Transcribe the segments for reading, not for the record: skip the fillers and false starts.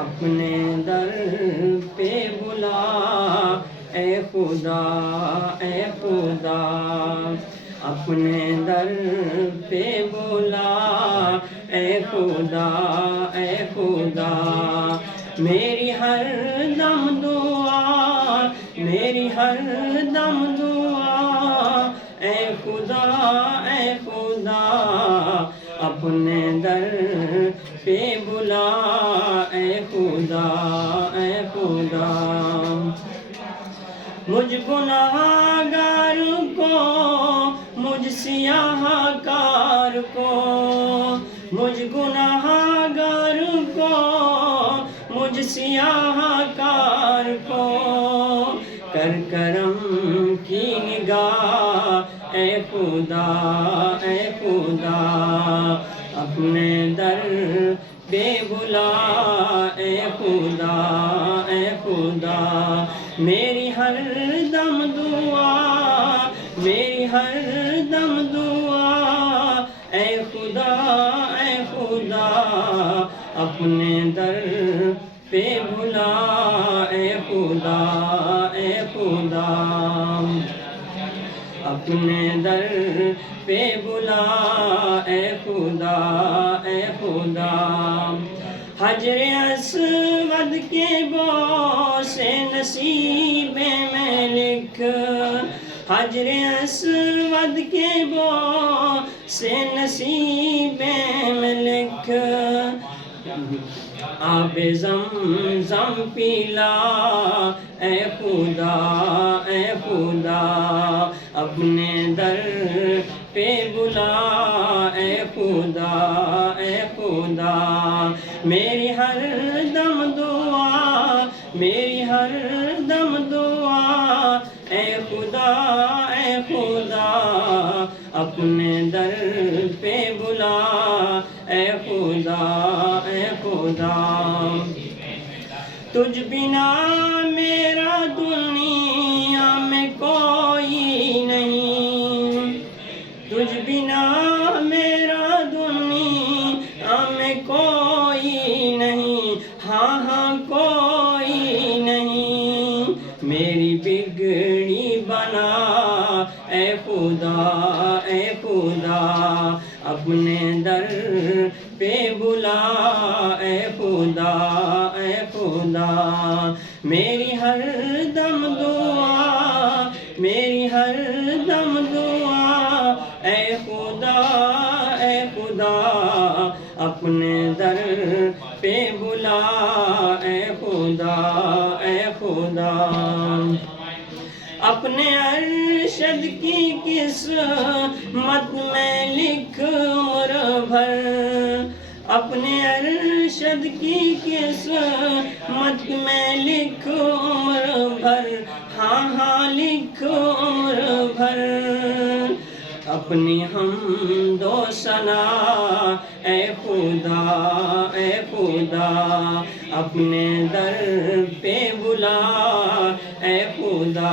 اپنے در پہ بلا اے خدا اے خدا، اپنے در پہ بلا اے خدا اے خدا، میری ہر دم دعا، میری ہر دم دعا اے خدا اے خدا، اپنے در پہ بلا اے خدا اے خدا۔ مجھ گناہگار کو، مجھ سیاہ کار کو، مجھ گناہگار کو، مجھ سیاہ کار کو، کر کرم کی نگاہ اے خدا اے خدا، اپنے در پہ بلا اے خدا اے خدا، میری ہر دم دعا، میری ہر دم دعا اے خدا اے خدا، اپنے در پہ بلا اے خدا اے خدا، اپنے در پہ بلا اے خدا اے خدا۔ حجر اسود کے بوس نصیب میں لکھ، حجر اسود کے بوس نصیب میں لکھ، آب زمزم پلا اے خدا اے خدا، اپنے در پہ بلا اے خدا اے خدا، میری ہر دم دعا، میری ہر دم دعا اے خدا اے خدا، اپنے در پہ بلا اے خدا اے خدا۔ تجھ بنا میرا دنیا میں کوئی نہیں، تجھ بنا میرا دنیا میں کوئی نہیں، ہاں ہاں کوئی نہیں، میری بگڑی بنا اے خدا اے خدا، اپنے در پہ بلا اے خدا اے خدا، میری ہر دم دعا، میری ہر دم دعا اے خدا اے خدا، اپنے در پہ بلا اے خدا اے خدا، اپنے ارشد کی قسمت میں لکھ عمر بھر، اپنے ارشد کی قسمت میں لکھ عمر بھر، ہاں ہاں لکھ عمر بھر، اپنی حمد و ثنا اے خدا اے خدا، اپنے در پہ بلا اے خدا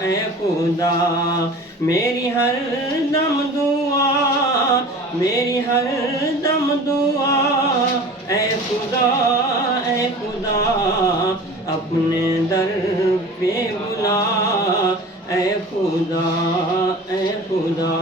اے خدا، میری ہر دم دعا، میری ہر دم دعا اے خدا اے خدا، اپنے در پہ بلا اے خدا اے خدا۔